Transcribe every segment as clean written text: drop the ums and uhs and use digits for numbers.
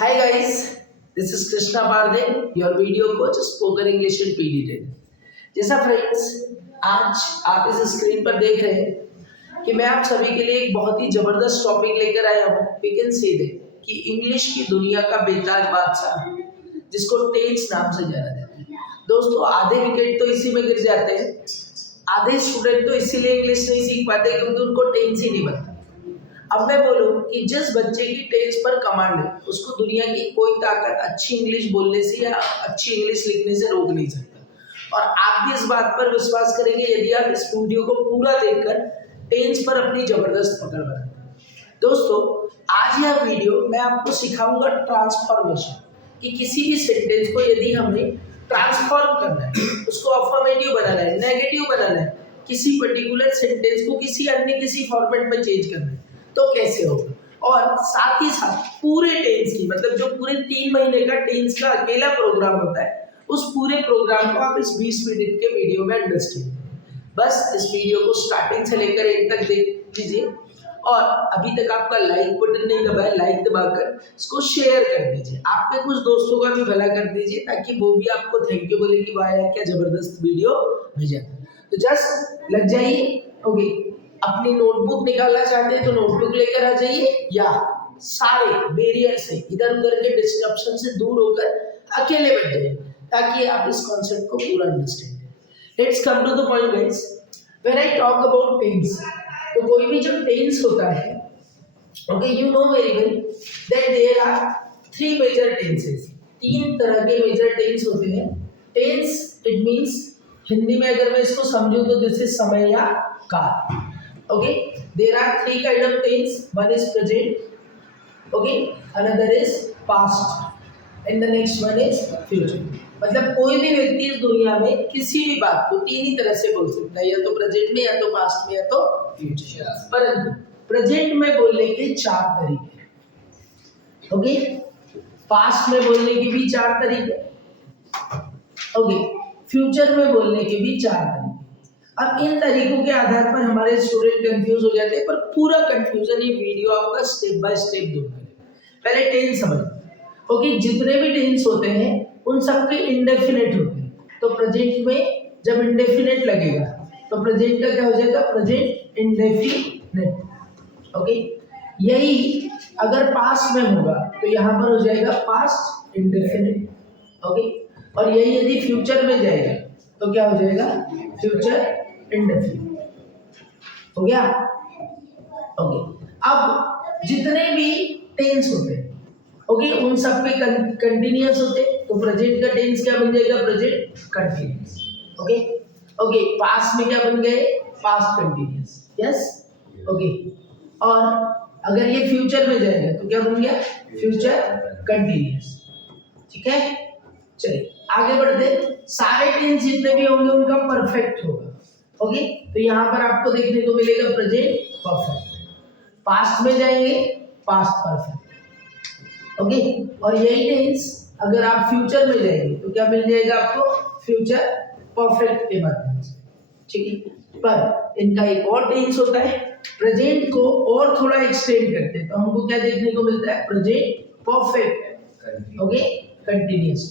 Hi guys, this is Krishna Bardhe, your video coach, spoken English in PD10। जैसा friends आज आप इस screen पर देख रहे हैं कि मैं आप सभी के लिए एक बहुत ही जबरदस्त टॉपिक लेकर आया हूँ। वी कैन से दैट कि इंग्लिश की दुनिया का बेताज बादशाह जिसको टेंस नाम से जाना जाता है। दोस्तों आधे विकेट तो इसी में गिर जाते हैं, आधे स्टूडेंट तो इसीलिए इंग्लिश नहीं सीख पाते क्योंकि उनको टेंस ही नहीं बनता। अब मैं बोलूं कि जिस बच्चे की टेंस पर कमांड है उसको दुनिया की कोई ताकत अच्छी इंग्लिश बोलने से या अच्छी इंग्लिश लिखने से रोक नहीं सकता। और आप भी इस बात पर विश्वास करेंगे यदि आप इस वीडियो को पूरा देखकर टेंस पर अपनी जबरदस्त पकड़ बनाएं। दोस्तों आज यह वीडियो मैं आपको सिखाऊंगा ट्रांसफॉर्मेशन कि किसी भी सेंटेंस को यदि हमें ट्रांसफॉर्म करना है, उसको अफर्मेटिव बनाना है, नेगेटिव बनाना है, किसी पर्टिकुलर सेंटेंस को किसी फॉर्मेट में चेंज करना है तो कैसे होगा। और साथ ही साथ पूरे टेंस की मतलब जो पूरे 3 महीने का टेंस का अकेला प्रोग्राम होता है उस पूरे प्रोग्राम को आप इस 20 मिनट के वीडियो में अंडरस्टैंड। बस इस वीडियो को स्टार्टिंग से लेकर एंड तक देख लीजिए और अभी तक आपका लाइक बटन नहीं दबा है, लाइक दबाकर इसको शेयर कर दीजिए, आपके कुछ दोस्तों का भी भला कर दीजिए ताकि वो भी आपको थैंक यू बोले कि वाह यार क्या जबरदस्त वीडियो भेजा। तो जस्ट लग जाइए। ओके, अपनी नोटबुक निकालना चाहते हैं तो नोटबुक लेकर आ जाइए या सारे बैरियर से इधर उधर के डिस्ट्रप्शन से दूर होकर अकेले बैठ जाइए ताकि आप इस कॉन्सेप्ट को पूरा अंडरस्टैंड करें। Let's come to the point guys. When I talk about tense, तो कोई भी जो टेंस होता है, okay, you know very well that there are 3 major tenses. 3 तरह के मेजर टेंस होते हैं। टेंस इट मींस हिंदी में अगर मैं इसको समझूं तो दिस इज समय या काल। Okay, there are 3 kind of tense. One is present, okay, another is past, and the next one is future. मतलब कोई भी व्यक्ति इस दुनिया में किसी भी बात को 3 ही तरह से बोल सकता है, या तो प्रेजेंट में, या तो पास्ट में, या तो फ्यूचर। परंतु प्रेजेंट में बोलने के 4 तरीके, ओके, पास्ट में बोलने के भी 4 तरीके, ओके, फ्यूचर में बोलने के भी 4 तरीके। अब इन तरीकों के आधार पर हमारे स्टूडेंट कंफ्यूज हो जाते हैं, पर पूरा कंफ्यूजन ये वीडियो आपका स्टेप बाय स्टेप दूर करेगा। पहले टेंस समझ। ओके, जितने भी टेंस होते हैं उन सबके इंडेफिनिट होते हैं। तो प्रेजेंट में जब इंडेफिनिट लगेगा तो प्रेजेंट का क्या हो जाएगा? Present indefinite. ओके, यही अगर पास्ट में होगा तो यहाँ पर हो जाएगा पास्ट इंडेफिनिट। ओके, और यही यदि फ्यूचर में जाएगा तो क्या हो जाएगा? Future indefinite. हो गया? ओके, अब जितने भी टेंस होते हैं, ओके, उन सब पे कंटिन्यूअस होते हैं। तो प्रेजेंट का टेंस क्या बन जाएगा? Present continuous. Okay, okay, past में क्या बन गए? Past continuous. यस, ओके, और अगर ये फ्यूचर में जाएगा तो क्या बन गया? Future continuous. ठीक है, चलिए आगे बढ़ते। सारे टेंस जितने भी होंगे उनका परफेक्ट होगा। ओके, तो यहाँ पर आपको देखने को मिलेगा प्रेजेंट परफेक्ट, पास्ट में जाएंगे पास्ट परफेक्ट। ओके, और यही टेंस अगर आप फ्यूचर में जाएंगे तो क्या मिल जाएगा आपको? फ्यूचर परफेक्ट के माध्यम से। ठीक है, पर इनका एक और टेंस होता है, प्रेजेंट को और थोड़ा एक्सटेंड करते हैं तो हमको क्या देखने को मिलता है? Present perfect. Okay, continuous.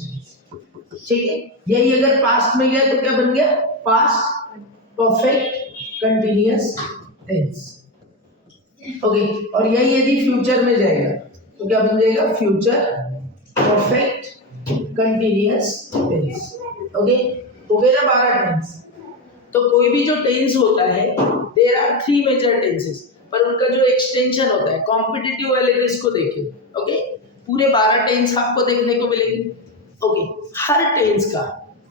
ठीक है, यही अगर पास्ट में गया तो क्या बन गया? Past perfect continuous tense. Okay, और यही यदि फ्यूचर में जाएगा तो क्या बन जाएगा? Future perfect continuous tense. Okay, हो गए ना 12 टेंस। तो कोई भी जो टेंस होता है देयर आर 3 मेजर टेंसेस, पर उनका जो एक्सटेंशन होता है कॉम्पिटिटिव वाले को इसको देखिए। ओके, पूरे 12 टेंस आपको देखने को मिलेंगे। ओके, हर टेंस का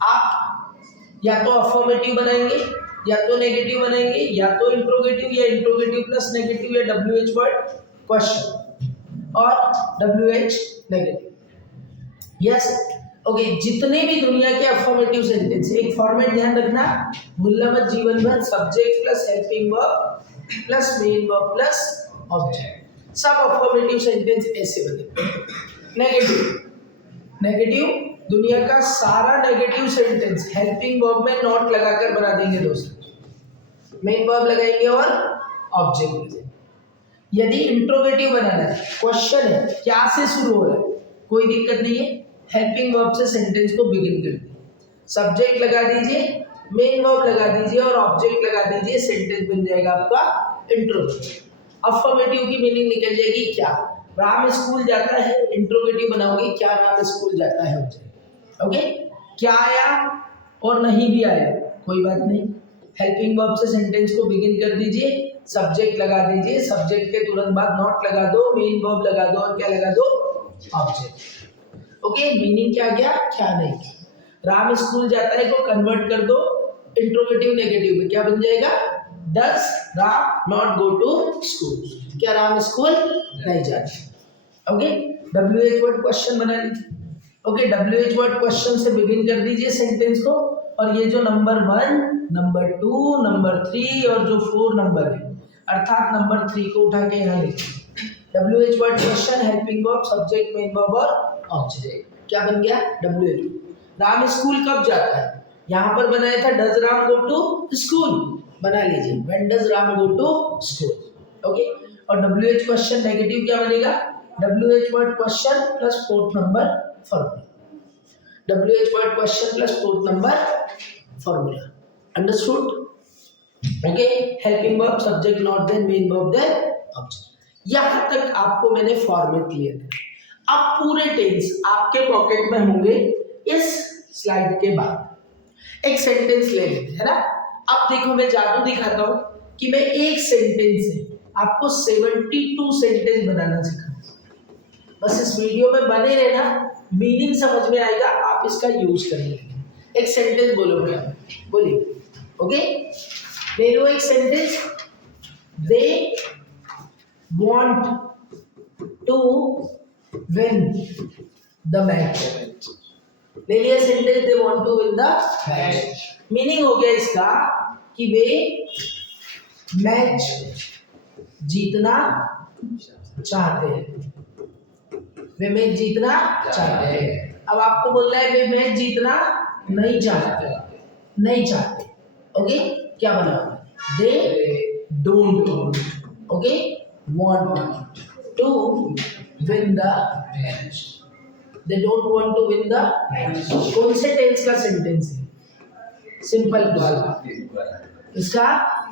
आप या तो अफर्मेटिव बनाएंगे, या तो नेगेटिव बनाएंगे, या तो इंट्रोगेटिव या इंट्रोगेटिव प्लस नेगेटिव, या WH वर्ड क्वेश्चन और WH नेगेटिव। यस, ओके, जितने भी दुनिया के अफर्मेटिव सेंटेंस, एक फॉर्मेट ध्यान रखना, भूलना मत जीवन भर, subject plus helping verb plus main verb plus object, सब अफर्मेटिव सेंटेंस ऐसे बने। नेगेटिव दुनिया का सारा नेगेटिव सेंटेंस हेल्पिंग वर्ब में नॉट लगाकर बना देंगे दोस्तों, मेन वर्ब लगाएंगे और ऑब्जेक्ट लगाएंगे। यदि इंट्रोगेटिव बनाना है, क्वेश्चन है, क्या से शुरू हो रहा है, कोई दिक्कत नहीं है। हेल्पिंग वर्ब से सेंटेंस को बिगिन कर दीजिए, सब्जेक्ट लगा दीजिए, मेन वर्ब लगा दीजिए और ऑब्जेक्ट लगा दीजिए, सेंटेंस बन जाएगा आपका इंट्रोगेटिव। अफर्मेटिव की मीनिंग निकल जाएगी क्या, राम स्कूल जाता है, इंट्रोगेटिव बनाओगे क्या राम स्कूल जाता है हो जाएगा। ओके, क्या आया और नहीं भी आया कोई बात नहीं, हेल्पिंग वर्ब से सेंटेंस को बिगिन कर दीजिए, सब्जेक्ट लगा दीजिए, सब्जेक्ट के तुरंत बाद नॉट लगा दो, मेन वर्ब लगा दो और क्या लगा दो, ऑब्जेक्ट। ओके, मीनिंग क्या गया, क्या नहीं गया। राम स्कूल जाता है को कन्वर्ट कर दो इंट्रोगेटिव नेगेटिव में, क्या बन जाएगा, does Ram not go to school, क्या राम स्कूल नहीं जाता। ओके, WH वर्ड क्वेश्चन बना लीजिए। ओके, WH वर्ड क्वेश्चन से बिगिन कर दीजिए सेंटेंस को, और ये जो नंबर 1, नंबर 2, नंबर 3 और जो 4 नंबर है अर्थात नंबर 3 को उठा के यहाँ लिखिए। WH word question, helping verb, subject, main verb और ऑब्जेक्ट, क्या बन गया, WH। राम स्कूल कब जाता है, यहाँ पर बनाया था does Ram go to school, बना लीजिए when does Ram go to school. Okay, और WH क्वेश्चन नेगेटिव क्या बनेगा, WH word question plus 4th number formula, WH word question plus 4th number formula, understood. Okay, helping verb, subject, not then, main verb then, object. यहाँ तक आपको मैंने format clear किया। अब पूरे टेंस आपके पॉकेट में होंगे। इस स्लाइड के बाद एक सेंटेंस ले लेते हैं ना। अब देखो मैं जादू दिखाता हूं कि मैं एक सेंटेंस से आपको 72 सेंटेंस बनाना सिखाऊंगा। बस इस वीडियो में बने रहना, मीनिंग समझ में आएगा, आप इसका यूज करेंगे। एक सेंटेंस बोलो भैया, बोलिए। ओके, ले लो एक sentence, they want to win the match. ले लिया sentence, they want to win the match. Meaning हो गया इसका कि वे मैच जीतना चाहते हैं, वे मैच जीतना चाहते हैं। अब आपको बोल रहा है वे मैच जीतना नहीं चाहते, नहीं चाहते। ओके, क्या बना, they don't, okay, want to win the match, they don't want to win the match. कौन से टेंस का सेंटेंस है, सिंपल प्रेजेंट, इसका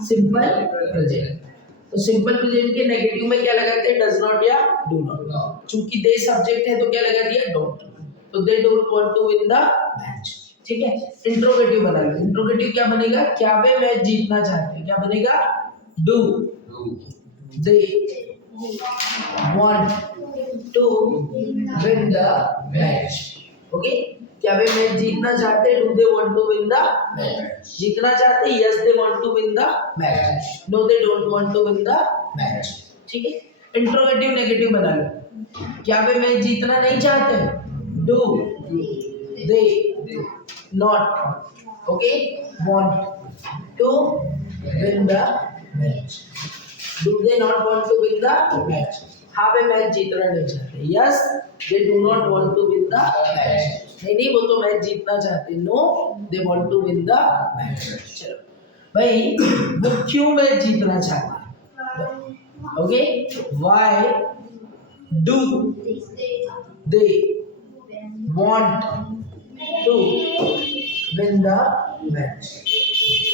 सिंपल प्रेजेंट। तो सिंपल प्रेजेंट के नेगेटिव में क्या लगाते हैं, डज नॉट या डू नॉट। चूंकि दे सब्जेक्ट है तो क्या लगा दिया, डोंट, तो they don't want to win the match. ठीक है, इंट्रोगेटिव बना लो। इंट्रोगेटिव क्या बनेगा, क्या वे मैच जीतना चाहते हैं, क्या बनेगा, do they want to win the match. Okay, क्या वे मैच जीतना चाहते हैं, do they want to win the match. जीतना चाहते हैं, yes they want to win the match, no they don't want to win the match. ठीक है, इंट्रोगेटिव नेगेटिव बना लो। क्या वे मैच जीतना नहीं चाहते, do they not, okay, want to win the match, do they not want to win the match. हाँ वे मैच जीतना नहीं चाहते, yes they do not want to win the match. नहीं वो तो मैच जीतना चाहते, no they want to win the match. चलो भाई, वो क्यों मैच जीतना चाहते हैं, okay, why do they want to win the match,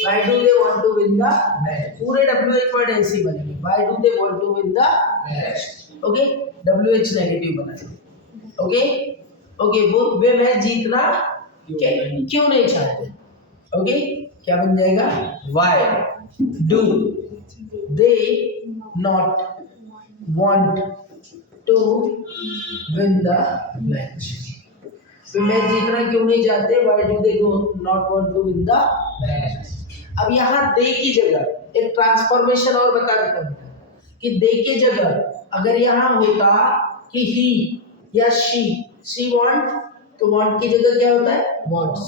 why do they want to win the match. पूरे WH वर्ड ऐसे ही बनेंगे, why do they want to win the match. Okay, WH negative बना। Okay okay, वो वे match जीतना क्यों नहीं चाहते। ओके, क्या बन जाएगा, why do they not want to win the match. वे मैच जीतना क्यों नहीं चाहते, why do they not want to win the match. अब यहाँ दे की जगह एक ट्रांसफॉर्मेशन और बता देता हूँ कि दे के जगह अगर यहाँ होता कि ही या शी वांट, तो वांट की जगह क्या होता है, wants,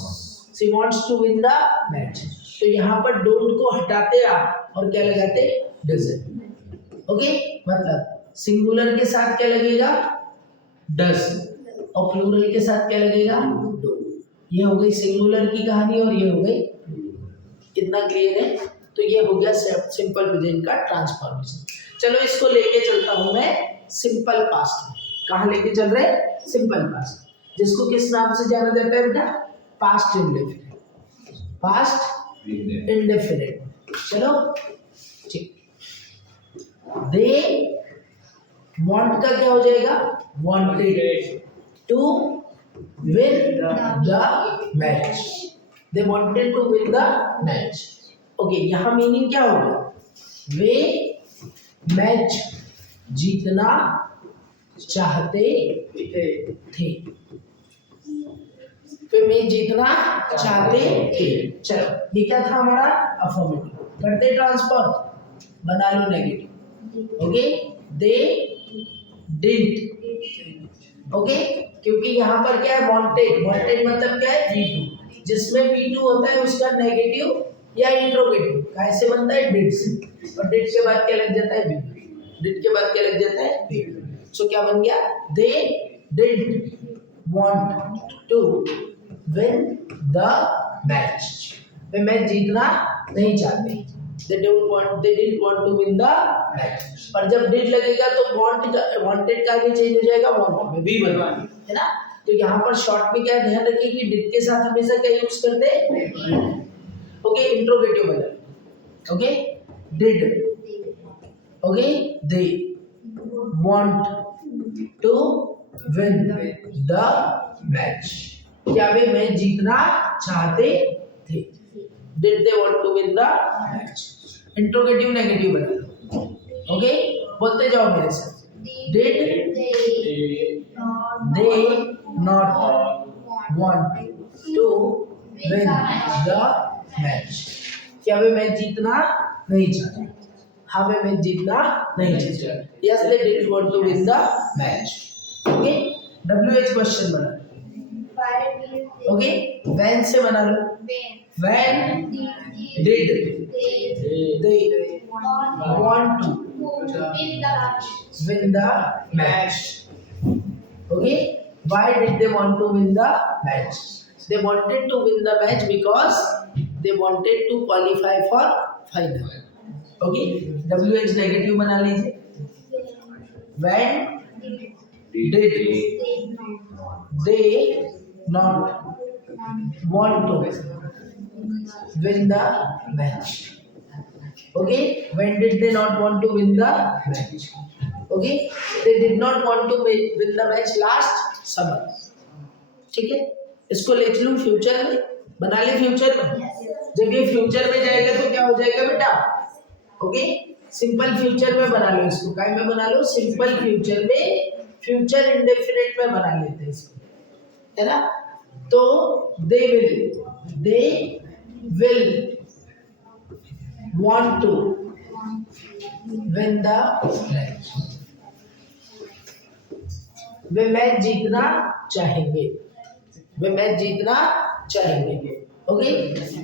she wants to win the match. तो यहाँ पर डोंट को हटाते आप और क्या लगाते, डजंट। ओके, मतलब सिंगुलर के साथ क्या लगेगा, डज, और प्लूरल के साथ क्या लगेगा, डू। ये हो गई सिंगुलर की कहानी और ये हो गई, इतना क्लियर है। तो ये हो गया सिंपल प्रेजेंट का ट्रांसफॉर्मेशन। चलो इसको लेके चलता हूं मैं सिंपल पास्ट में। कहाँ लेके चल रहे हैं? सिंपल पास्ट, जिसको किस नाम से जाना जाता है बेटा? Past indefinite, past indefinite. चलो ठीक, दे वांट का क्या हो जाएगा? Wanted to win the match, they wanted to win the match. Okay, यहाँ मीनिंग क्या होगा? वे मैच जीतना चाहते थे, वे मैच जीतना चाहते थे। चलो, ये क्या था हमारा? अफर्मेटिव। करते ट्रांसफॉर्म, बना लो negative. Okay, they did. Okay, क्योंकि यहाँ पर क्या है? वांटेड, वांटेड मतलब क्या है? V2, जिसमें V2 होता है उसका नेगेटिव या इंट्रोगेटिव कैसे बनता है? डिड से, और डिड के बाद क्या लग जाता है? V2, डिड के बाद क्या लग जाता है? V2। सो क्या बन गया? They did want to win the match, वे मैच जीतना नहीं चाहते। They didn't want to win the match। पर जब did लगेगा तो wanted का भी चेंज हो जाएगा want में, भी बनवानी है ना। तो यहाँ पर शॉर्ट में क्या ध्यान रखिए कि did के साथ हमेशा क्या यूज करते हैं? ओके, इंट्रोगेटिव बदल। Okay, did, okay, they want to win the match, क्या वे मैच जीतना चाहते थे? Did they want to win the match? Interrogative negative बना लो। ओके, बोलते जाओ मेरे साथ। Did they not want to win the match? क्या वे मैच जीतना नहीं चाहते? हाँ, वे मैच जीतना नहीं चाहते। Yes, they did want to win the match। Okay, WH question बना लो। ओके, when से बना लो। When did they want to win the match? Okay, why did they want to win the match? They wanted to win the match because they wanted to qualify for final। Okay, WH negative बना लीजिए। When did they not want to win the match? Okay, when did they not want to win the match? Okay, they did not want to win the match last summer। ठीक है, इसको लिख लूं future में, बना ले future में। जब ये फ्यूचर में जाएगा तो क्या हो जाएगा बेटा? ओके, सिंपल फ्यूचर में बना लो इसको। काय में बना लो? सिंपल फ्यूचर में, फ्यूचर इंडेफिनिट में बना लेते हैं इसको, है ना। तो they will want to win the match, way match जीतना चाहेंगे, वे मैच जीतना चाहेंगे। ओके,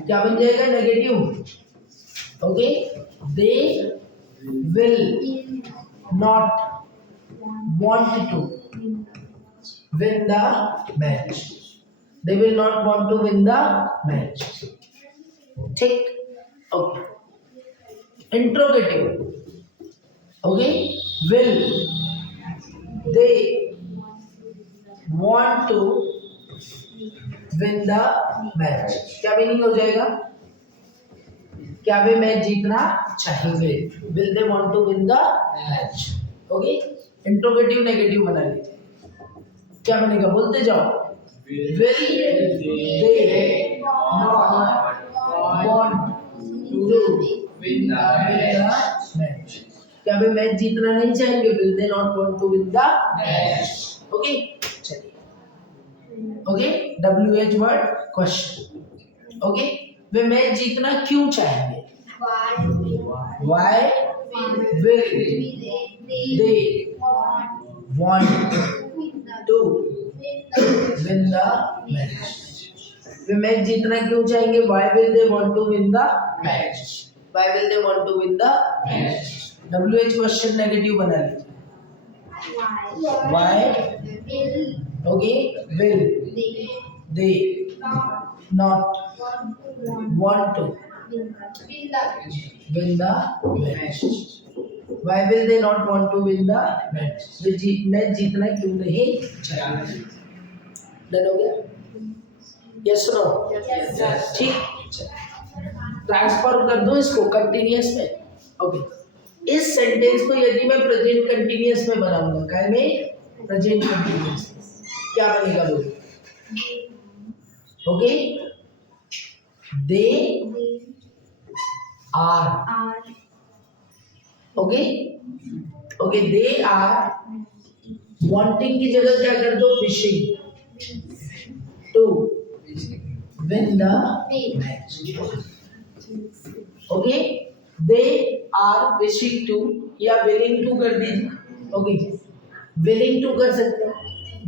क्या बन जाएगा? Negative. Okay, they will not want to win the match, they will not want to win the match। ठीक, okay, interrogative. Okay, will they want to win the match, क्या meaning हो जाएगा? क्या वे मैच जीतना चाहेंगे? will they want to win the match। Okay, interrogative negative बना लीजिए। क्या बनेगा? बोलते जाओ। will they not want to win the match, क्या वे मैच जीतना नहीं चाहेंगे? will they not want to win the match। Okay, चलिए। Okay, WH word question. Okay, वे मैच जीतना क्यों चाहेंगे? why will they want to win the match, way match जीतना क्यों चाहेंगे? why will they want to win the match, why will they want to win the match। WH question negative बना लीजिए। why, okay, will they not want to win the match। Why will they not want to win the match? Match जीतना क्यों नहीं चाहते? Done हो गया? Yes no? ठीक, transform कर दो इसको कंटिन्यूअस में. ओके, इस सेंटेंस को यदि मैं प्रेजेंट कंटिन्यूअस में बनाऊंगा, क्या में प्रेजेंट कंटिन्यूअस, क्या बनेगा लोग? Okay, they are. Okay okay, they are wanting की जगह क्या कर दो? Wishing to win the match. Okay, they are wishing to या विलिंग टू कर दीजिए. ओके, विलिंग टू कर सकते हैं.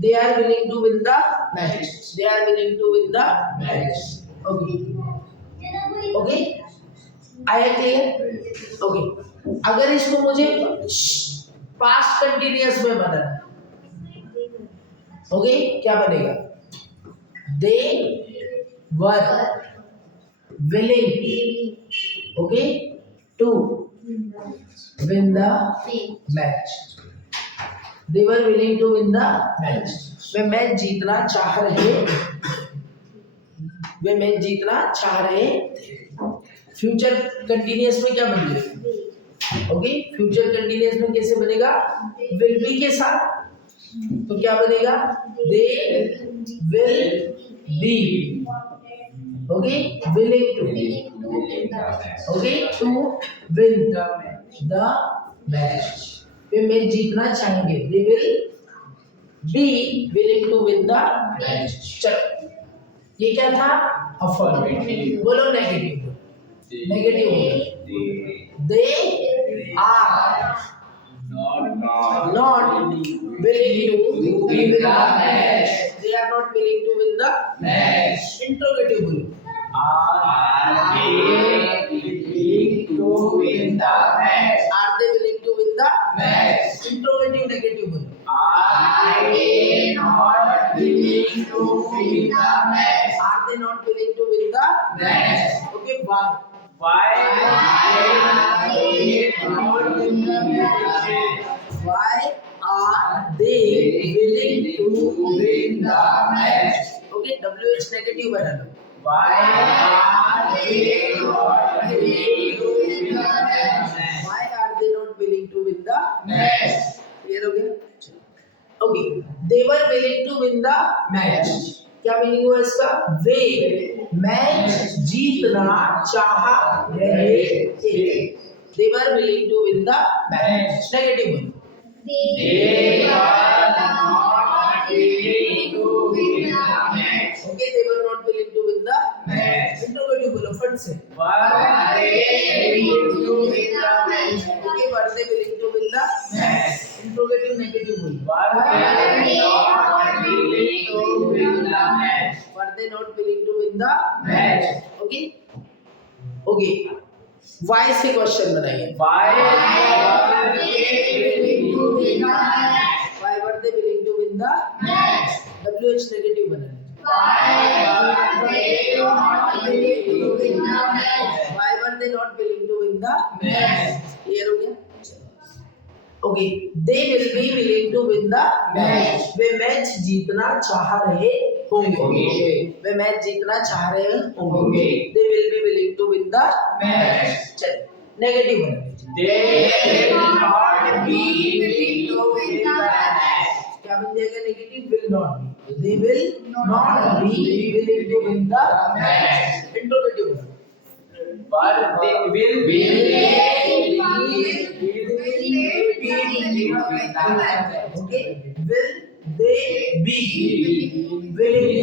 They are willing to win the match. They are willing to win the match. Okay okay, आया clear? Okay, अगर इसको मुझे पास्ट कंटिन्यूअस में बनाना है, ओके, क्या बनेगा? They were willing, okay, to win the match. They were willing to win the match. वे match जीतना चाह रहे, वे मैच जीतना चाह रहे थे. फ्यूचर कंटिन्यूअस में क्या बन जाएगा? ओके, फ्यूचर कंटिन्यूअस में कैसे बनेगा? विल बी के साथ. तो क्या बनेगा? They will be, okay, willing to, okay, to win the match. वे मैच जीतना चाहेंगे. They will be willing to win the match. चलो, ये क्या था? अफर्मेटिव. बोलो negative. Negative they are not willing to win the match. They are not willing to win the match. Interrogative बोलो. Are they willing to win the match? Are they willing to win the match? Interrogative negative बोलो. Are they not willing to win the match? Are they not willing to win the match? Okay, why? Why are they not willing to win the match? Why are they willing to win the match? Okay, WH negative बना लो. Why are they not willing to win the match? Why are they not willing to win the match? Clear हो गया? Okay, they were willing to win the match. क्या meaning हुआ इसका? वे match जीतना चाह रहे थे. They were willing to win the match. Negative बोलो. They were not willing to win the match. Okay, they were not willing to win the match. Interrogative बोलो फट से. Were they willing to win the match? Okay, were they willing to win the match? Interrogative negative बोलो. Were they not willing to win the match? Were they not willing to win the match? Okay, okay. Why से question बनाइए. Why were they willing to win the match? Why were they willing to win the match? WH negative बना लीजिए. Why were they not willing to win the match? Why were they not willing to win the match? Clear हो गया? Okay, they will be willing to win the match. Way match जीतना चाह रहे होंगे. वे match जीतना चाह रहे होंगे. They will be willing to win the match. चलिए, नेगेटिव बना लीजिए. They will not be willing to win the match. क्या बन जाएगा negative? Will not be. They will not be willing to win the match. Interrogative बना. But they will be willing to win the match. Okay, will they be willing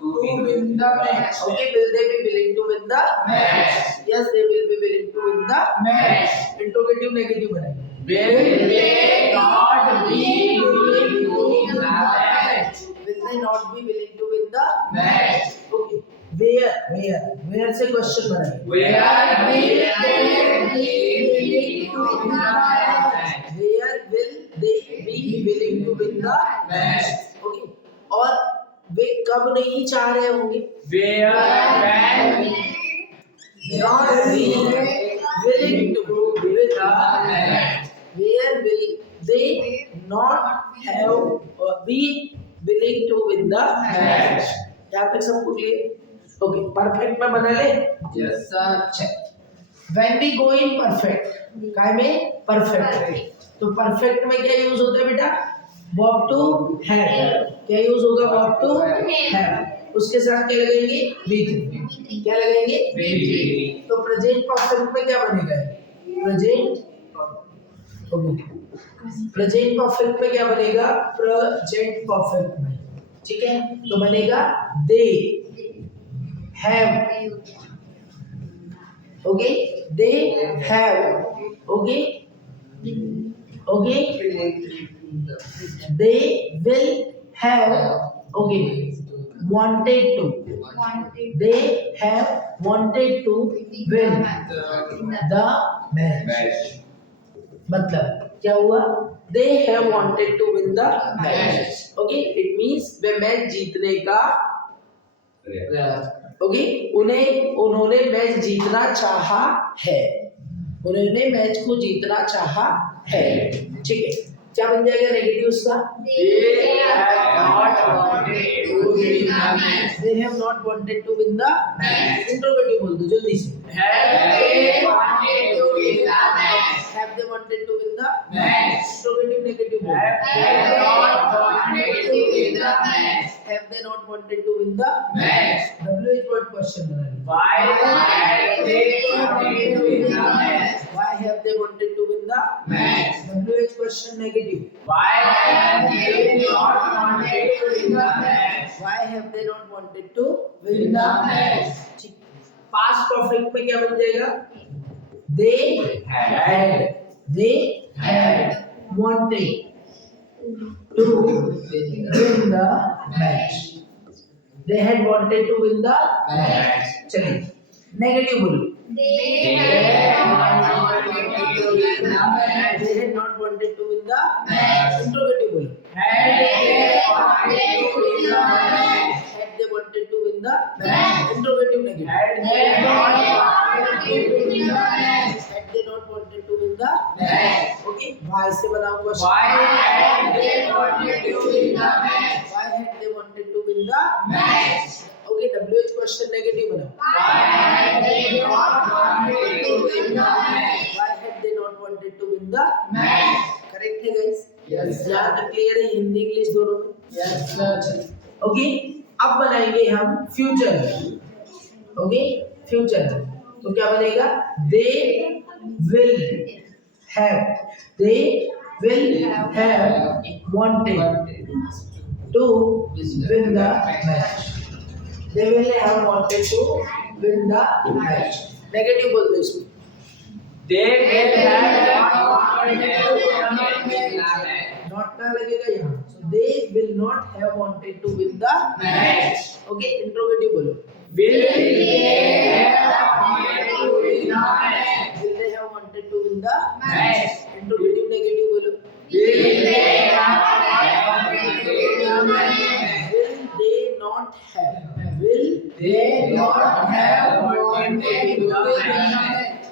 to win the match? Okay, will they be willing to win the match? Yes, they will be willing to win the match. Interrogative negative बनाइए. Will they not be willing to win the match? Will they not be willing to win the match? Okay, where से question बनाइए. Where will they be willing to win the match? Where will they be willing to win the match? Okay, और वे कब नहीं चाह रहे होंगे. Where can not be willing to win the match? where will they not have be willing to win the match? यहाँ तक सबको clear? Okay, perfect में बना ले। Yes, sir. check. When we go in perfect, काय में perfect, तो perfect में क्या यूज होता है बेटा? verb to have। क्या यूज होगा? verb to have। उसके साथ क्या लगाएंगे? with। क्या लगाएंगे? With। तो प्रेजेंट परफेक्ट में क्या बनेगा? प्रेजेंट प्रेजेंट परफेक्ट में क्या बनेगा? प्रेजेंट परफेक्ट में, ठीक है, तो बनेगा they have, okay, they have, okay, okay, they will have, okay, wanted to, they have wanted to win the match। मतलब क्या हुआ? They have wanted to win the match, okay, it means way match जीतने का, okay, उन्होंने match जीतना चाहा है, उन्होंने मैच को जीतना चाहा है, ठीक है। क्या बन जाएगा नेगेटिव उसका? They have not wanted to win the match. They have not wanted to win the match। Interrogative बोल दो जल्दी से। Have they wanted to win the match? Have they wanted to win the Match. Interrogative negative बोल। Have they not wanted to win the match? Have they not wanted to win the Match. WH word question बना ली। Why have they wanted to win the match? Why have they wanted to win the Match. WH question negative। Why have they not wanted to win the match? Why have they not wanted to win the match? ठीक। Past perfect में क्या बन जाएगा? They had wanted to win the match। They had wanted to win the match। चलिए negative बोलो। They had not wanted to win the match. They had not wanted to win the Match. Interrogative बोलो। Had they wanted to win the match? Had they wanted to win the match? Interrogative negative. Had they not wanted to win the match? Had they not wanted to win the Match. Okay, why से बनाओ question. Why had they wanted to win the match? Why had they wanted to win the Match. Okay, WH question negative बनाओ। Why had they not wanted to win the match? Why had they not wanted to win the Match. Correct है guys? Yes, sir. यहाँ तक clear है? Hindi English दोनों में? Yes, sir. Okay, अब बनाएंगे हम फ्यूचर। ओके, फ्यूचर तो क्या बनेगा? They will have wanted to win the match। They will have wanted to win the match। Negative बोल दो इसमें। They will have not wanted to win the match. Not का लगेगा यहाँ, so they will not have wanted to win the Match. Okay, interrogative बोलो। Will they have wanted to win the match? Will they have wanted to win the Match. Interrogative negative बोलो। Will they have wanted to win the match? Will they not have? Will They not have wanted to win the match.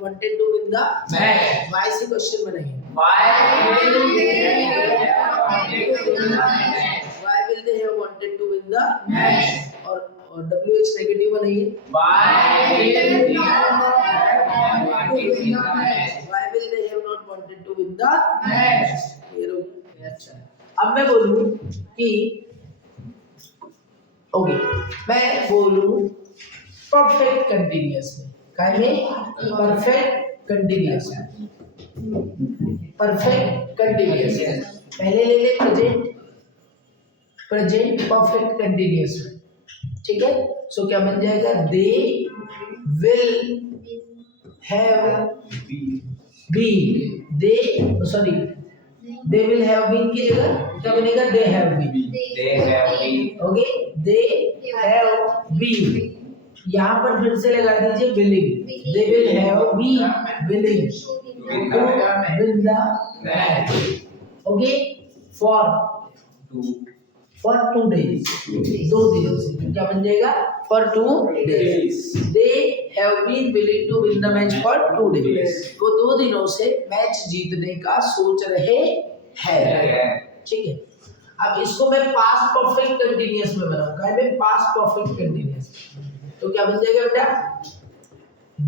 wanted to win the Match. why से question बनाइए। Why will they have wanted to win the match? Why will they have wanted to win the Match. और WH negative बनाइए। Why will they not have wanted to win the match? Why will they have not wanted to win the Match. Clear हो गया? अच्छा, अब मैं बोलूं कि okay, मैं बोलूं परफेक्ट कंटिन्यूअस में, काय में? परफेक्ट कंटिन्यूअस में, परफेक्ट कंटिन्यूअस में पहले ले ले प्रेजेंट परफेक्ट कंटिन्यूअस में, ठीक है। सो क्या बन जाएगा? They will have been, they sorry they will have been की जगह क्या बनेगा? They have been. They have been. Okay, they have been, यहाँ पर फिर से लगा दीजिए willing. They will have been willing to win the match. Okay, for for 2 days, 2 दिनों से। क्या बन जाएगा? For 2 days। They have been willing to win the match for 2 days। वो 2 दिनों से मैच जीतने का सोच रहे हैं। ठीक है, अब इसको मैं पास्ट परफेक्ट कंटीन्यूअस में बनाऊंगा। मैं पास्ट परफेक्ट कंटीन्यूअस, तो क्या बन जाएगा बेटा?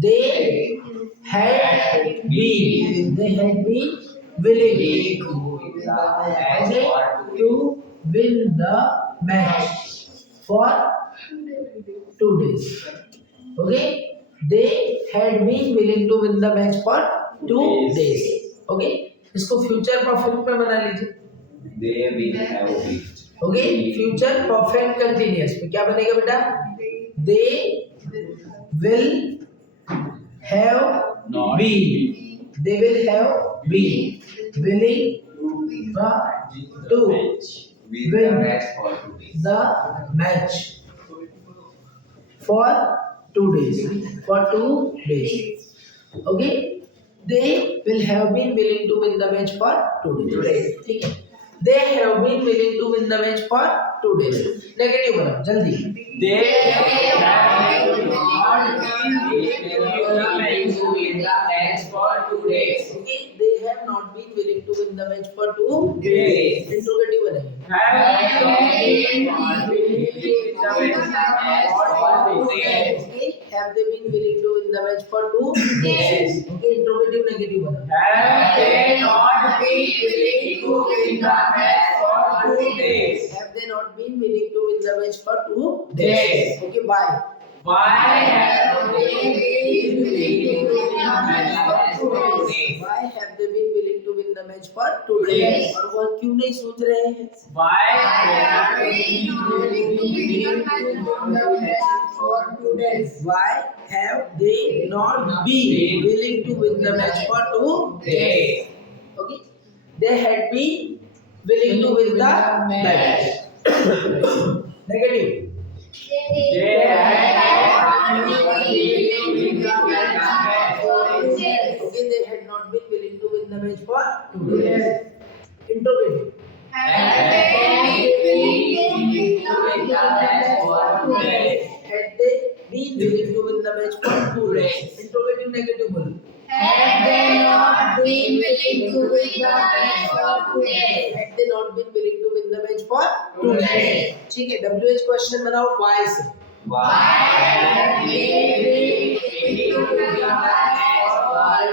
They had been willing to win the match for 2 days. Okay, they had been willing to win the match for 2 days. Okay, इसको फ्यूचर परफेक्ट में बना लीजिए। They will have reached. Okay, future perfect continuous में क्या बनेगा बेटा? They will have been willing to win the match for 2 days. Okay, they will have been willing to win the match for 2 days. ठीक है, they have been willing to win the match for 2 days। Negative बनाओ जल्दी। They have not been willing to win the match for 2 days. Okay, they have not been willing to win the match for 2 days। Interrogative बनाइए। Have not been willing to win the match for 2 days. Okay, have they been willing to win the match for 2 days? Okay, interrogative negative बनाओ। Have they not been willing to win the match for 2 days? Have they not been willing to win the match for 2 days? Okay, why? Why have they been willing to win the match for 2 days? Why have they been willing to win the match for 2 days? और वो क्यों नहीं सोच रहे हैं? Why have they been willing to win the match for 2 days? Why have they not been willing to win the match for 2 days? Okay, they had been willing to win the match. Negative. They had not been willing to win the match for 2 days. Okay, they had not been willing to win the match for 2 days. Interrogative. Had they been willing to win the match for 2 days? Had they been willing to win the match for 2 days? Interrogative negative बोलो। Had they not been willing to win the match for 2 days? Had they not been willing to win the match for 2 days? ठीक है, WH question बनाओ why से। Why have they been willing to win the match for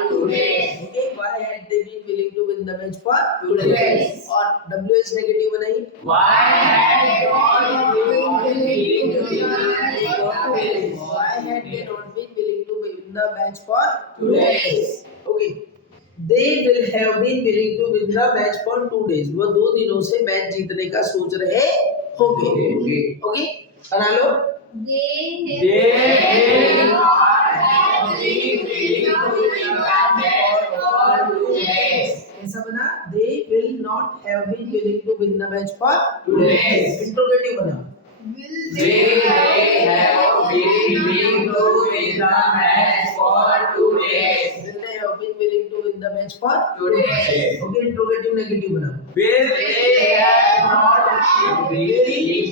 2 days? Okay, why had they been willing to win the match for 2 days? और WH negative बनाइए। Why have they not been willing to win the match for 2 days? Why had they not been willing to win the match for 2 days? Okay, they will have been willing to win the match for 2 days। वो 2 दिनों से match जीतने का सोच रहे होंगे। Okay, बना लो। They They will not have been willing to win the match for 2 days. ऐसा बना, they will not have been willing to win the match for 2 days। Interrogative बना। They have been willing to win the match for 2 days. Will they have been willing to win the match for 2 days. Okay, interrogative negative बना। Will they have not been willing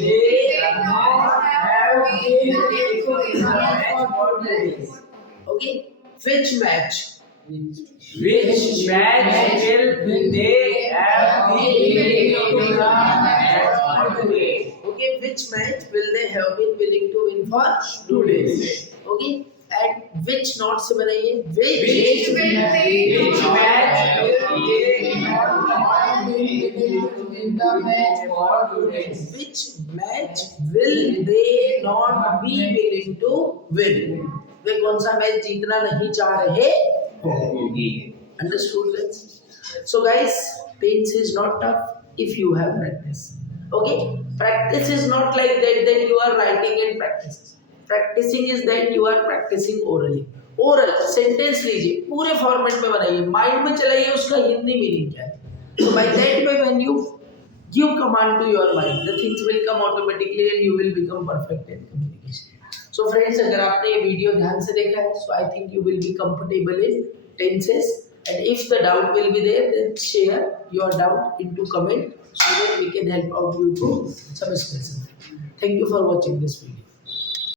to win the match for 2 days? Okay, which match? Which match will they have been willing to win the match for 2 days? Okay, which match will they have been willing to win for 2 days? Okay, and which not से बनाइए? Which match will they not been willing to win the match for 2 days? Which match will they not be willing to win? वे कौन सा match जीतना नहीं चाह रहे होंगे? Understood, guys? So guys, tense is not tough if you have practice. Okay, practice is not like that you are writing and practicing is that you are practicing orally. Oral sentence लीजिए, पूरे format में बनाइए, mind में चलाइए उसका Hindi meaning क्या है। So by that way when you give command to your mind, the things will come automatically and you will become perfect in communication. So friends, अगर आपने ये वीडियो ध्यान से देखा है, so I think you will be comfortable in tenses, and if the doubt will be there, then share your doubt into comment so that we can help out you to some skills. Thank you for watching this video.